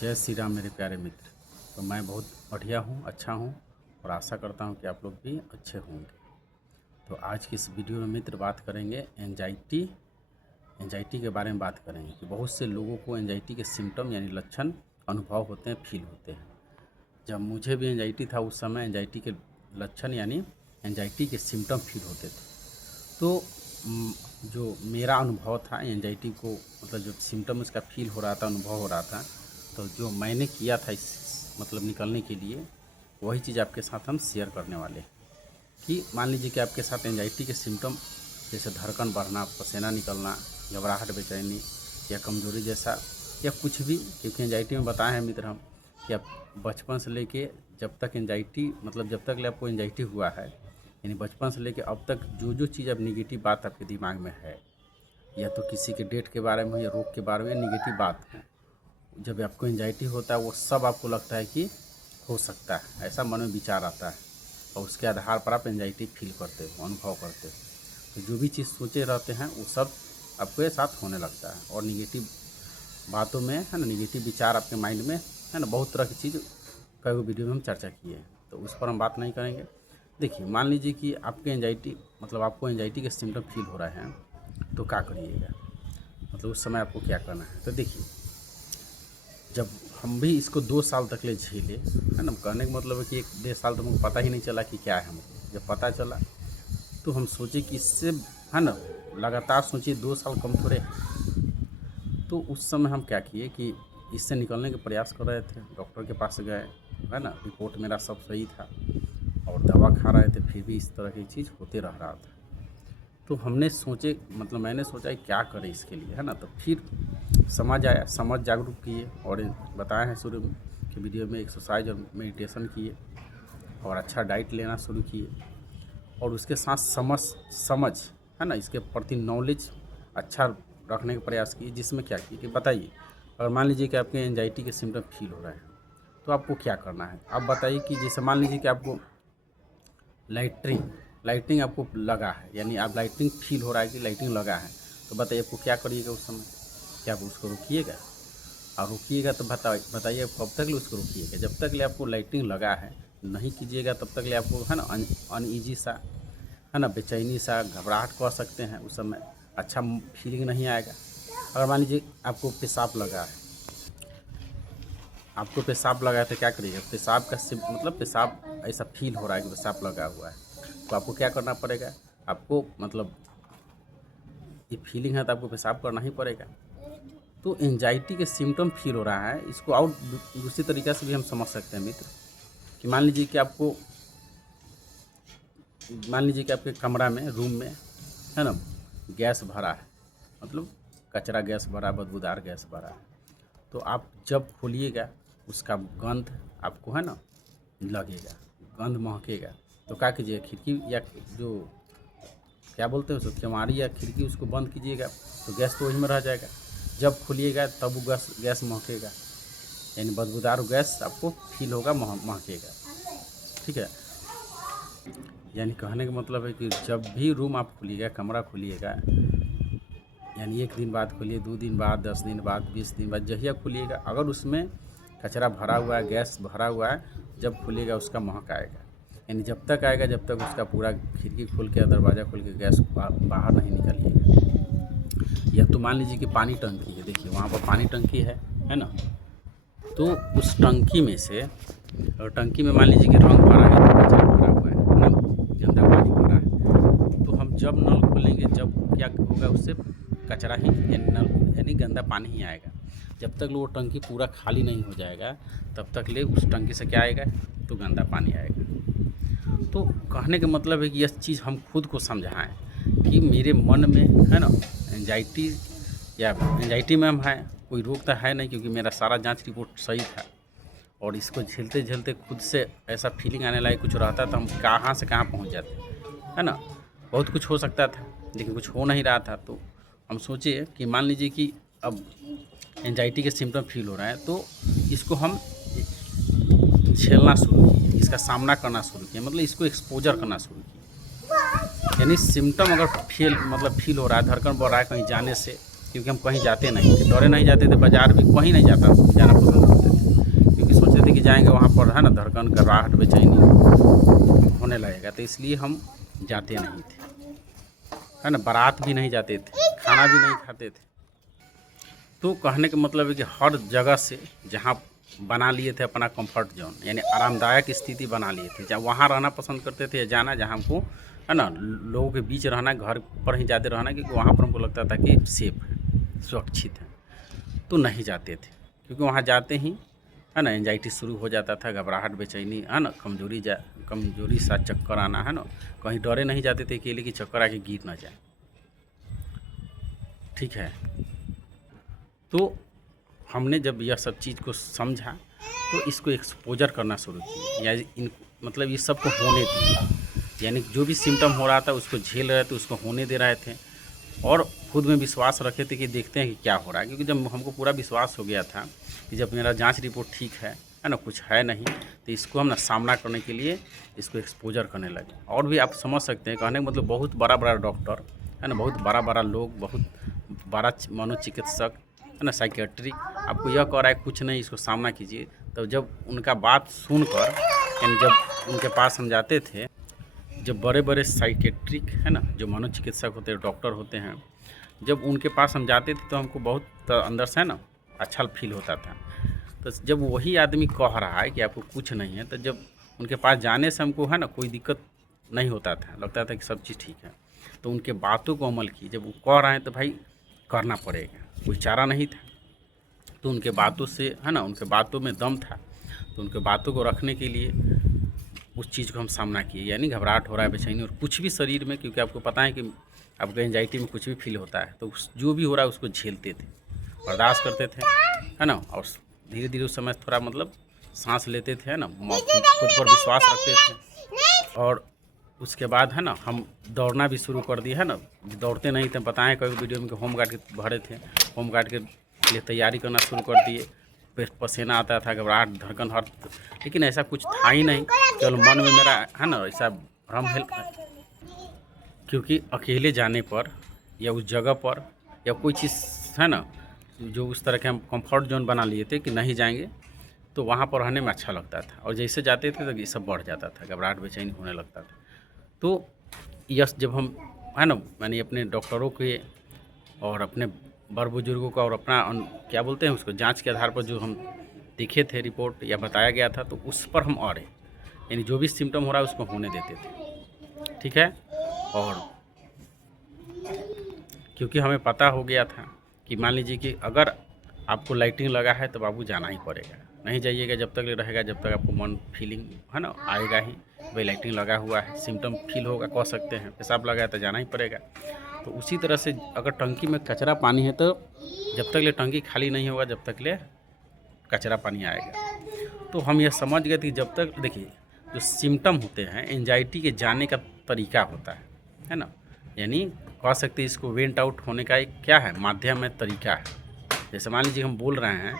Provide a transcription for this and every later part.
जय श्री राम मेरे प्यारे मित्र। तो मैं बहुत बढ़िया हूँ, अच्छा हूँ और आशा करता हूँ कि आप लोग भी अच्छे होंगे। तो आज की इस वीडियो में मित्र बात करेंगे एंजाइटी के बारे में बात करेंगे कि बहुत से लोगों को एंजाइटी के सिम्टम यानी लक्षण अनुभव होते हैं, फील होते हैं। जब मुझे भी एंजाइटी था उस समय एंजाइटी के लक्षण यानी एंजाइटी के सिम्टम फील होते थे। तो जो मेरा अनुभव था एंजाइटी को मतलब जो सिम्टम उसका फील हो रहा था, अनुभव हो रहा था, तो जो मैंने किया था इस मतलब निकलने के लिए वही चीज़ आपके साथ हम शेयर करने वाले हैं। कि मान लीजिए कि आपके साथ एंजाइटी के सिम्टम जैसे धड़कन बढ़ना, पसीना निकलना, घबराहट, बेचैनी या कमजोरी जैसा या कुछ भी, क्योंकि एंजाइटी में बताए हैं मित्र हम कि आप बचपन से लेके जब तक एंजाइटी मतलब जब तक आपको एंजाइटी हुआ है यानी बचपन से लेके अब तक जो चीज़ अब निगेटिव बात आपके दिमाग में है या तो किसी के डेट के बारे में या रोग के बारे में निगेटिव बात है, जब आपको एंजाइटी होता है वो सब आपको लगता है कि हो सकता है, ऐसा मन में विचार आता है और उसके आधार पर आप एंजाइटी फील करते हो, अनुभव करते हो। तो जो भी चीज़ सोचे रहते हैं वो सब आपके साथ होने लगता है और निगेटिव बातों में है ना, निगेटिव विचार आपके माइंड में है ना, बहुत तरह की चीज़ कई वीडियो में हम चर्चा किए हैं, तो उस पर हम बात नहीं करेंगे। देखिए, मान लीजिए कि आपके एंजाइटी मतलब आपको एंजाइटी के सिम्टम फील हो रहे हैं, तो क्या करिएगा, मतलब उस समय आपको क्या करना है। तो देखिए, जब हम भी इसको 2 साल तक ले झेले है ना, कहने का मतलब है कि 1-1.5 साल तो हमको पता ही नहीं चला कि क्या है हमको। जब पता चला तो हम सोचे कि इससे है ना, लगातार सोचिए 2 साल कम थोड़े हैं। तो उस समय हम क्या किए कि इससे निकलने के प्रयास कर रहे थे, डॉक्टर के पास गए है ना, रिपोर्ट मेरा सब सही था और दवा खा रहे थे, फिर भी इस तरह की चीज़ होते रह रहा था। तो हमने सोचे मतलब मैंने सोचा क्या करें इसके लिए है ना, तो फिर समझ आया, समझ जागरूक किए और बताए हैं शुरू के वीडियो में एक्सरसाइज और मेडिटेशन किए और अच्छा डाइट लेना शुरू किए और उसके साथ समझ है ना, इसके प्रति नॉलेज अच्छा रखने का प्रयास किए। जिसमें क्या किए कि बताइए, अगर मान लीजिए कि आपके एंजाइटी के सिम्टम फील हो रहे हैं तो आपको क्या करना है। आप बताइए कि जैसे मान लीजिए कि आपको लाइटिंग आपको लगा है, यानी आप लाइटिंग फील हो रहा है कि लाइटिंग लगा है, तो बताइए आपको क्या करिएगा उस समय। क्या आप उसको रोकिएगा? और रोकिएगा तो बताइए आप कब तक ले उसको रोकिएगा। जब तक ले आपको लाइटिंग लगा है नहीं कीजिएगा तब तक ले आपको है ना अनईजी सा है ना, बेचैनी सा, घबराहट कह सकते हैं, उस समय अच्छा फीलिंग नहीं आएगा। अगर मान लीजिए आपको पेशाब लगा है, आपको पेशाब लगा है तो क्या करिएगा, पेशाब का मतलब पेशाब ऐसा फील हो रहा है कि पेशाब लगा हुआ है, तो आपको क्या करना पड़ेगा, आपको मतलब ये फीलिंग है तो आपको पेशाब करना ही पड़ेगा। तो एंजाइटी के सिम्टम फील हो रहा है, इसको और दूसरी तरीक़े से भी हम समझ सकते हैं मित्र कि मान लीजिए कि आपके कमरा में, रूम में है ना, गैस भरा है, मतलब कचरा गैस भरा, बदबूदार गैस भरा है, तो आप जब खोलिएगा उसका गंध आपको है ना लगेगा, गंध महकेगा। तो क्या कीजिएगा, खिड़की या जो क्या बोलते हैं उसको, केवाड़ी या खिड़की, उसको बंद कीजिएगा तो गैस तो वहीं में रह जाएगा। जब खोलिएगा तब वो गैस महकेगा, यानी बदबूदार गैस आपको फील होगा, महकेगा। ठीक है, यानी कहने का मतलब है कि जब भी रूम आप खोलिएगा, कमरा खोलिएगा, यानी 1 दिन बाद खोलिए, 2 दिन बाद, 10 दिन बाद, 20 दिन बाद, जहिया खोलिएगा अगर उसमें कचरा भरा हुआ है, गैस भरा हुआ है, जब खोलिएगा उसका महक आएगा। यानी जब तक आएगा जब तक उसका पूरा खिड़की खोल के, दरवाज़ा खोल के गैस बाहर नहीं निकालिएगा। या तो मान लीजिए कि पानी टंकी है, देखिए वहाँ पर पानी टंकी है ना, तो उस टंकी में से, और टंकी में मान लीजिए कि रंग भरा है तो कचरा भरा हुआ है ना, गंदा पानी भरा है, तो हम जब नल खोलेंगे जब क्या होगा, उससे कचरा ही यानी गंदा पानी ही आएगा। जब तक वो टंकी पूरा खाली नहीं हो जाएगा तब तक ले उस टंकी से क्या आएगा, तो गंदा पानी आएगा। तो कहने का मतलब है कि यह चीज़ हम खुद को समझाएं कि मेरे मन में है ना एंजाइटी में हम हैं, कोई रोग तो है नहीं, क्योंकि मेरा सारा जांच रिपोर्ट सही था और इसको झेलते झेलते खुद से ऐसा फीलिंग आने लगा, कुछ रहता तो हम कहाँ से कहाँ पहुंच जाते है ना। बहुत कुछ हो सकता था लेकिन कुछ हो नहीं रहा था। तो हम सोचे कि मान लीजिए कि अब एंजाइटी के सिम्टम फील हो रहा है तो इसको हम झेलना शुरू किए, इसका सामना करना शुरू किया, मतलब इसको एक्सपोजर करना शुरू किया। यानी सिम्टम अगर फील हो रहा है, धड़कन बढ़ रहा है कहीं जाने से, क्योंकि हम कहीं जाते नहीं थे, दौड़े नहीं जाते थे, बाज़ार भी कहीं नहीं जाना पसंद करते थे, क्योंकि सोचते थे कि जाएंगे वहाँ पर है ना धड़कन घबराहट बेचैनी होने लगेगा, तो इसलिए हम जाते नहीं थे, है ना। बारात भी नहीं जाते थे, खाना भी नहीं खाते थे। तो कहने का मतलब है कि हर जगह से जहाँ बना लिए थे अपना कंफर्ट जोन, यानी आरामदायक स्थिति बना लिए थे, जहाँ वहाँ रहना पसंद करते थे, जाना जहाँ हमको है ना लोगों के बीच रहना, घर पर ही ज़्यादा रहना, क्योंकि वहाँ पर हमको लगता था कि सेफ है, सुरक्षित है, तो नहीं जाते थे, क्योंकि वहाँ जाते ही है ना एंजाइटी शुरू हो जाता था, घबराहट बेचैनी है ना, कमजोरी सा चक्कर आना, है ना। कहीं डरे नहीं जाते थे अकेले कि चक्कर आके गिर ना जाए, ठीक है। तो हमने जब यह सब चीज़ को समझा तो इसको एक्सपोजर करना शुरू किया, या इन मतलब ये सबको होने दिए, यानी जो भी सिम्टम हो रहा था उसको झेल रहे थे, उसको होने दे रहे थे, और खुद में विश्वास रखे थे कि देखते हैं कि क्या हो रहा है। क्योंकि जब हमको पूरा विश्वास हो गया था कि जब मेरा जांच रिपोर्ट ठीक है ना, कुछ है नहीं, तो इसको हम ना सामना करने के लिए इसको एक्सपोजर करने लगे। और भी आप समझ सकते हैं, कहने का मतलब बहुत बड़ा बड़ा डॉक्टर है ना, बहुत बड़ा बड़ा लोग, बहुत बड़ा मनोचिकित्सक है ना, साइकेट्रिक आपको यह कह रहा है कुछ नहीं, इसको सामना कीजिए। तब जब उनका बात सुनकर, यानी जब उनके पास हम जाते थे, जब बड़े बड़े साइकेट्रिक है ना, जो मनोचिकित्सक होते हैं, डॉक्टर होते हैं, जब उनके पास हम जाते थे तो हमको बहुत अंदर से है ना अच्छा फील होता था। तो जब वही आदमी कह रहा है कि आपको कुछ नहीं है, तो जब उनके पास जाने से हमको है ना कोई दिक्कत नहीं होता था, लगता था कि सब चीज़ ठीक है। तो उनके बातों को अमल की, जब वो कह रहे हैं तो भाई करना पड़ेगा, कोई चारा नहीं था। तो उनके बातों से है ना, उनके बातों में दम था, तो उनके बातों को रखने के लिए उस चीज़ को हम सामना किए, यानी घबराहट हो रहा है, बेचैनी और कुछ भी शरीर में, क्योंकि आपको पता है कि आपको एंजाइटी में कुछ भी फील होता है, तो जो भी हो रहा है उसको झेलते थे, बर्दाश्त करते थे, है ना। और धीरे धीरे उस समय थोड़ा मतलब सांस लेते थे, है ना, खुद पर विश्वास रखते थे। और उसके बाद है ना हम दौड़ना भी शुरू कर दिए, है ना। दौड़ते नहीं थे, बताएं कई वीडियो में कि होमगार्ड के भरे थे, होमगार्ड के लिए तैयारी करना शुरू कर दिए। पेट पसीना आता था, घबराहट, धड़कन हर, लेकिन ऐसा कुछ था ही नहीं, केवल मन में मेरा है ना ऐसा भ्रम है, क्योंकि अकेले जाने पर या उस जगह पर या कोई चीज़ है ना जो उस तरह के हम कंफर्ट जोन बना लिए थे कि नहीं जाएंगे, तो वहाँ पर रहने में अच्छा लगता था, और जैसे जाते थे तो ये सब बढ़ जाता था, घबराहट बेचैनी होने लगता था। तो यस, जब हम है ना मैंने अपने डॉक्टरों के और अपने बड़ बुजुर्गों का और अपना क्या बोलते हैं उसको जांच के आधार पर जो हम देखे थे रिपोर्ट या बताया गया था, तो उस पर हम और यानी जो भी सिम्टम हो रहा है उसको होने देते थे, ठीक है। और क्योंकि हमें पता हो गया था कि मान लीजिए कि अगर आपको लाइटिंग लगा है तो बाबू जाना ही पड़ेगा, नहीं जाइएगा जब तक रहेगा, जब तक आपको मन फीलिंग है ना आएगा ही, भाई लाइटिंग लगा हुआ है, सिम्टम फील होगा, कह सकते हैं पेशाब लगा है तो जाना ही पड़ेगा। तो उसी तरह से अगर टंकी में कचरा पानी है तो जब तक ले टंकी खाली नहीं होगा जब तक ले कचरा पानी आएगा। तो हम यह समझ गए कि जब तक देखिए जो सिम्टम होते हैं एंजाइटी के जाने का तरीका होता है ना, यानी कह सकते हैं इसको वेंट आउट होने का एक क्या है माध्यम है, तरीका है। जैसे मान लीजिए हम बोल रहे हैं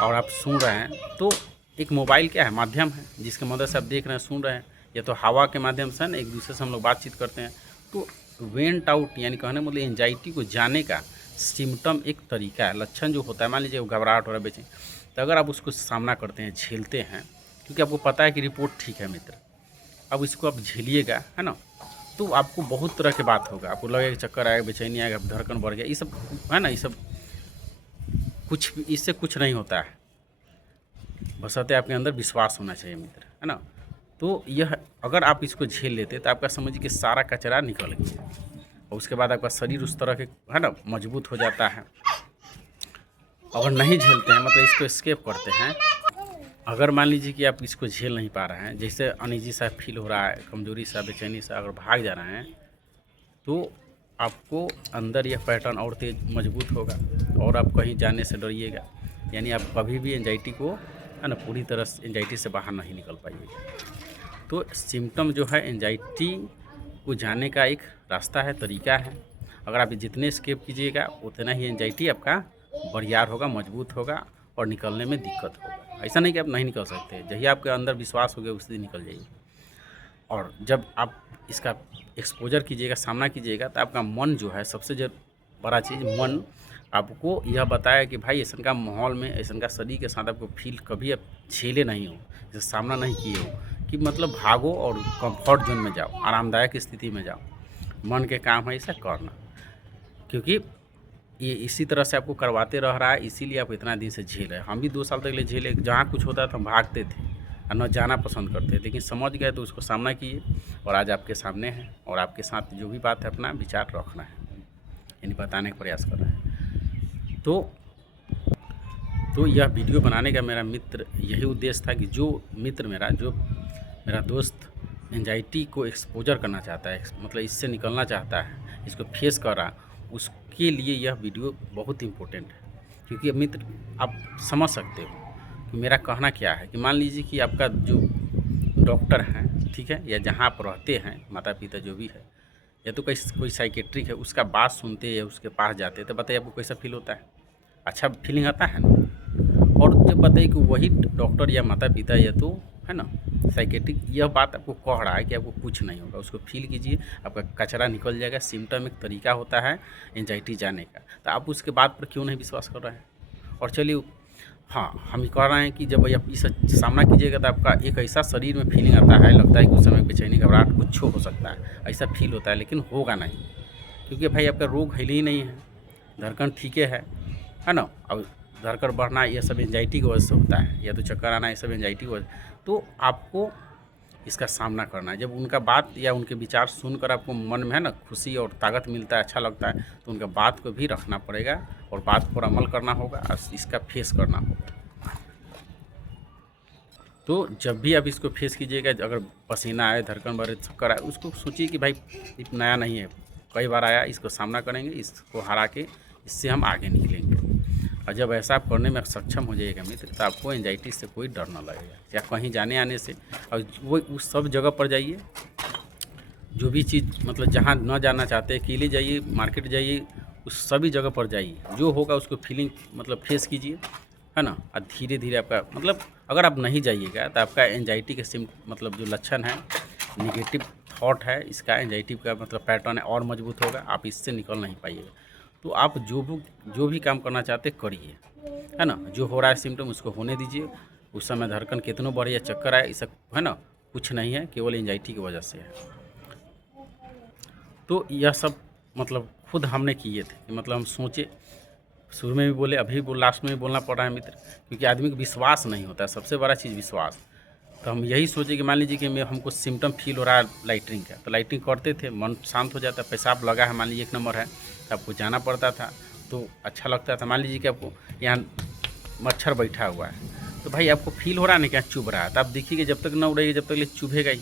और आप सुन रहे हैं, तो एक मोबाइल क्या है माध्यम है जिसके मदद से आप देख रहे हैं, सुन रहे हैं, या तो हवा के माध्यम से ना एक दूसरे से हम लोग बातचीत करते हैं। तो वेंट आउट यानी कहने मतलब एंजाइटी को जाने का सिम्टम एक तरीका है, लक्षण जो होता है, मान लीजिए घबराहट हो रहा है, बेचैनी, तो अगर आप उसको सामना करते हैं, झेलते हैं, क्योंकि आपको पता है कि रिपोर्ट ठीक है मित्र, अब इसको आप झेलिएगा, है ना, तो आपको बहुत तरह के बात होगा, आपको लगेगा चक्कर आएगा, बेचैनी आएगा, धड़कन बढ़ गया, ये सब है ना, ये सब कुछ इससे कुछ नहीं होता है, बशर्ते आपके अंदर विश्वास होना चाहिए मित्र, है ना। तो यह अगर आप इसको झेल लेते तो आपका समझिए कि सारा कचरा निकल गया, और उसके बाद आपका शरीर उस तरह के है ना मजबूत हो जाता है। अगर नहीं झेलते हैं मतलब इसको एस्केप करते हैं, अगर मान लीजिए कि आप इसको झेल नहीं पा रहे हैं, जैसे अनईजी सा फील हो रहा है, कमजोरी सा, बेचैनी सा, अगर भाग जा रहे हैं, तो आपको अंदर यह पैटर्न और तेज मजबूत होगा और आप कहीं जाने से डरिएगा, यानी आप कभी भी एंजाइटी को है ना पूरी तरह से एंजाइटी से बाहर नहीं निकल पाइएगा। तो सिम्टम जो है एंजाइटी को जाने का एक रास्ता है, तरीका है। अगर आप जितने स्केप कीजिएगा उतना ही एंजाइटी आपका बरियार होगा, मजबूत होगा और निकलने में दिक्कत होगा। ऐसा नहीं कि आप नहीं निकल सकते, जही आपके अंदर विश्वास हो गया उसी दिन निकल जाइए। और जब आप इसका एक्सपोजर कीजिएगा, सामना कीजिएगा, तो आपका मन जो है सबसे बड़ा चीज़, मन आपको यह बताया कि भाई ऐसा का माहौल में, ऐसा का शरीर के साथ आपको फील कभी आप झेले नहीं हो, जैसे सामना नहीं किए हो, कि मतलब भागो और कंफर्ट जोन में जाओ, आरामदायक स्थिति में जाओ, मन के काम है इसे करना। क्योंकि ये इसी तरह से आपको करवाते रह रहा है, इसीलिए आप इतना दिन से झेल रहे हैं। हम भी 2 साल तक ले झेले, जहाँ कुछ होता था हम भागते थे और न जाना पसंद करते, लेकिन समझ गए तो उसको सामना किए और आज आपके सामने हैं और आपके साथ जो भी बात है अपना विचार रखना है, यानी बताने का प्रयास कर रहे हैं। तो यह वीडियो बनाने का मेरा मित्र यही उद्देश्य था कि जो मित्र जो मेरा दोस्त एंजाइटी को एक्सपोजर करना चाहता है, मतलब इससे निकलना चाहता है, इसको फेस कर रहा, उसके लिए यह वीडियो बहुत इम्पोर्टेंट है। क्योंकि अब मित्र आप समझ सकते हो कि मेरा कहना क्या है, कि मान लीजिए कि आपका जो डॉक्टर हैं, ठीक है, या जहाँ आप रहते हैं, माता पिता जो भी है, या तो कोई साइकेट्रिक है, उसका बात सुनते या उसके पास जाते तो बताइए आपको कैसा फील होता है? अच्छा फीलिंग आता है ना। और जब बताइए कि वही डॉक्टर या माता पिता या तो है ना साइकेट्रिक यह बात आपको कह रहा है कि आपको कुछ नहीं होगा, उसको फील कीजिए, आपका कचरा निकल जाएगा। सिम्टम एक तरीका होता है एंजाइटी जाने का, तो आप उसके बात पर क्यों नहीं विश्वास कर रहे हैं? और चलिए हाँ, हम कह रहे हैं कि जब आप इस सामना कीजिएगा तो आपका एक ऐसा शरीर में फीलिंग आता है, लगता है कि उस समय बेचैनी घबराहट कुछ हो सकता है, ऐसा फील होता है, लेकिन होगा नहीं। क्योंकि भाई आपका रोग है ही नहीं है, धड़कन ठीक है ना। अब धड़कन बढ़ना ये सब एंजाइटी की वजह से होता है, या तो चक्कर आना, ये सब एंजाइटी की वजह। तो आपको इसका सामना करना है। जब उनका बात या उनके विचार सुनकर आपको मन में है ना खुशी और ताकत मिलता है, अच्छा लगता है, तो उनका बात को भी रखना पड़ेगा और बात पर अमल करना होगा और इसका फेस करना होगा। तो जब भी आप इसको फेस कीजिएगा, अगर पसीना आए, धड़कन बढ़े, चक्कर आए, उसको सोचिए कि भाई नया नहीं है, कई बार आया, इसको सामना करेंगे, इसको हरा के इससे हम आगे निकलेंगे। और जब ऐसा आप करने में सक्षम हो जाइएगा मित्र, तो आपको एंजाइटी से कोई डर ना लगेगा, या कहीं जाने आने से। और वो उस सब जगह पर जाइए, जो भी चीज़ मतलब जहाँ न जाना चाहते, अकेले जाइए, मार्केट जाइए, उस सभी जगह पर जाइए, जो होगा उसको फीलिंग मतलब फेस कीजिए, है ना। और धीरे धीरे आपका मतलब अगर आप नहीं जाइएगा तो आपका एंजाइटी के मतलब जो लक्षण है, निगेटिव थॉट है, इसका एंजाइटी का मतलब पैटर्न है और मजबूत होगा, आप इससे निकल नहीं पाइएगा। तो आप जो भी काम करना चाहते करिए, है ना। जो हो रहा है सिम्टम उसको होने दीजिए, उस समय धड़कन कितनों बढ़े या चक्कर आए, इस है ना कुछ नहीं है, केवल एंजाइटी की वजह से है। तो यह सब मतलब खुद हमने किए थे कि मतलब हम सोचे, शुरू में भी बोले, अभी भी लास्ट में भी बोलना पड़ रहा है मित्र, क्योंकि आदमी को विश्वास नहीं होता है, सबसे बड़ा चीज़ विश्वास। तो हम यही सोचे कि मान लीजिए कि हमको सिम्टम फील हो रहा है लाइटरिंग का, तो लाइटरिंग करते थे, मन शांत हो जाता, पेशाब लगा है मान लीजिए 1 नंबर है, तो आपको जाना पड़ता था, तो अच्छा लगता था। मान लीजिए कि आपको यहाँ मच्छर बैठा हुआ है, तो भाई आपको फील हो रहा है ना कि यहाँ चुभ रहा है, तो आप देखिए जब तक न उड़ेगी जब तक ले चुभेगा ही,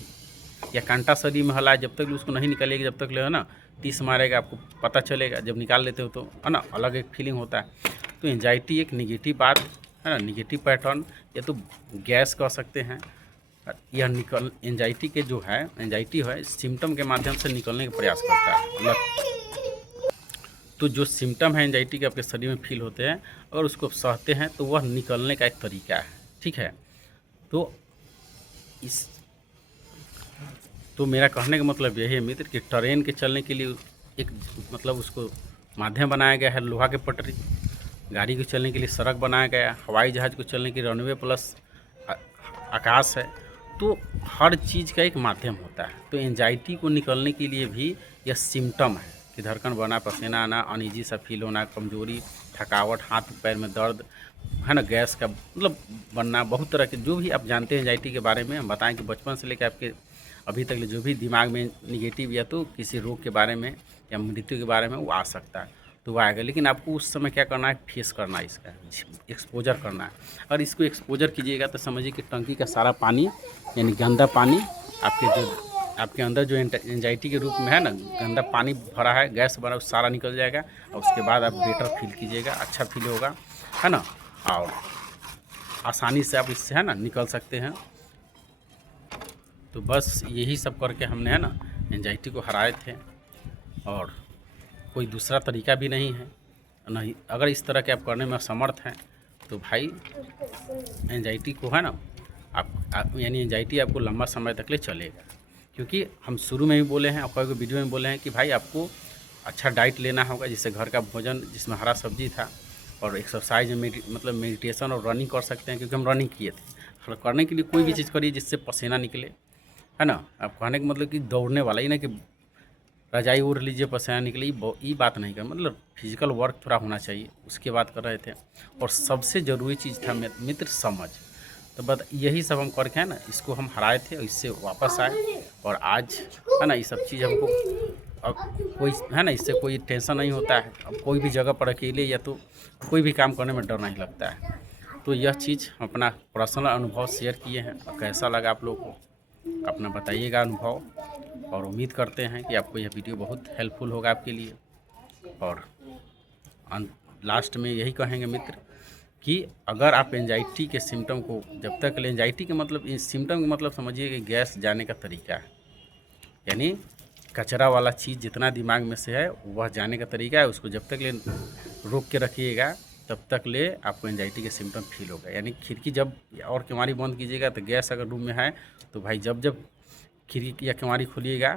या कांटा शरीर में हला है जब तक उसको नहीं निकालेगी, जब तक ले है ना टीस मारेगा, आपको पता चलेगा। जब निकाल लेते हो तो है ना अलग एक फीलिंग होता है। तो एंजाइटी एक निगेटिव बात है ना, निगेटिव पैटर्न, या तो गैस कह सकते हैं। यह एंजाइटी के जो है, एंजाइटी है सिम्टम के माध्यम से निकलने का प्रयास करता है। तो जो सिम्टम है एंजाइटी के आपके शरीर में फील होते हैं, अगर उसको सहते हैं तो वह निकलने का एक तरीका है, ठीक है। तो मेरा कहने का मतलब यही है मित्र कि ट्रेन के चलने के लिए एक मतलब उसको माध्यम बनाया गया है, लोहा के पटरी। गाड़ी को चलने के लिए सड़क बनाया गया, हवाई जहाज़ को चलने के लिए रनवे प्लस आकाश है। तो हर चीज़ का एक माध्यम होता है। तो एंजाइटी को निकलने के लिए भी यह सिम्टम है कि धड़कन बढ़ना, पसीना आना, अनईजी सा फील होना, कमजोरी, थकावट, हाथ पैर में दर्द, है ना, गैस का मतलब बनना, बहुत तरह के जो भी आप जानते हैं एंजाइटी के बारे में। हम बताएं कि बचपन से लेकर आपके अभी तक जो भी दिमाग में निगेटिव या तो किसी रोग के बारे में या मृत्यु के बारे में वो आ सकता है, तो वो आएगा। लेकिन आपको उस समय क्या करना है, फेस करना है, इसका एक्सपोजर करना है। और इसको एक्सपोजर कीजिएगा तो समझिए कि टंकी का सारा पानी यानी गंदा पानी आपके अंदर जो एंजाइटी के रूप में है ना गंदा पानी भरा है, गैस भरा, वो सारा निकल जाएगा। और उसके बाद आप बेटर फील कीजिएगा, अच्छा फील होगा, है ना। और आसानी से आप इससे है ना निकल सकते हैं। तो बस यही सब करके हमने है ना एंजाइटी को हराए थे, और कोई दूसरा तरीका भी नहीं है नहीं। अगर इस तरह के आप करने में समर्थ हैं तो भाई एंजाइटी को है ना आप यानी एंजाइटी आपको लंबा समय तक ले चलेगा। क्योंकि हम शुरू में भी बोले हैं और कई वीडियो में बोले हैं कि भाई आपको अच्छा डाइट लेना होगा, जिससे घर का भोजन जिसमें हरा सब्जी था, और एक्सरसाइज मतलब मेडिटेशन और रनिंग कर सकते हैं, क्योंकि हम रनिंग किए थे। और करने के लिए कोई भी चीज़ करिए जिससे पसीना निकले, है ना। अब कहने का मतलब कि दौड़ने वाला ही ना कि रजाई ओढ़ लीजिए पसीना निकले, ये बात नहीं कर, मतलब फिजिकल वर्क थोड़ा होना चाहिए, उसके बात कर रहे थे। और सबसे ज़रूरी चीज़ था मित्र समझ। तो बस यही सब हम करके है ना, इसको हम हराए थे और इससे वापस आए, और आज है ना ये सब चीज़ हमको अब कोई है ना, इससे कोई टेंशन नहीं होता है। अब कोई भी जगह पर अकेले या तो कोई भी काम करने में डर नहीं लगता है। तो यह चीज़ हम अपना पर्सनल अनुभव शेयर किए हैं, और कैसा लगा आप लोगों को अपना बताइएगा अनुभव, और उम्मीद करते हैं कि आपको यह वीडियो बहुत हेल्पफुल होगा आपके लिए। और लास्ट में यही कहेंगे मित्र कि अगर आप एंजाइटी के सिम्टम को जब तक एंजाइटी के मतलब इस सिम्टम का मतलब समझिए कि गैस जाने का तरीका है, यानी कचरा वाला चीज़ जितना दिमाग में से है वह जाने का तरीका है, उसको जब तक ले रोक के रखिएगा तब तक ले आपको एंजाइटी के सिम्टम फील होगा। यानी खिड़की जब और केवाड़ी बंद कीजिएगा तो गैस अगर रूम में है तो भाई जब जब खिड़की या केवाड़ी खोलिएगा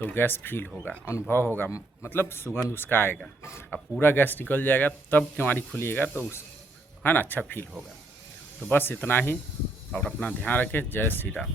तो गैस फील होगा, अनुभव होगा, मतलब सुगंध उसका आएगा। अब पूरा गैस निकल जाएगा तब केवाड़ी खोलिएगा तो उस है ना अच्छा फील होगा। तो बस इतना ही, और अपना ध्यान रखें। जय श्री राम।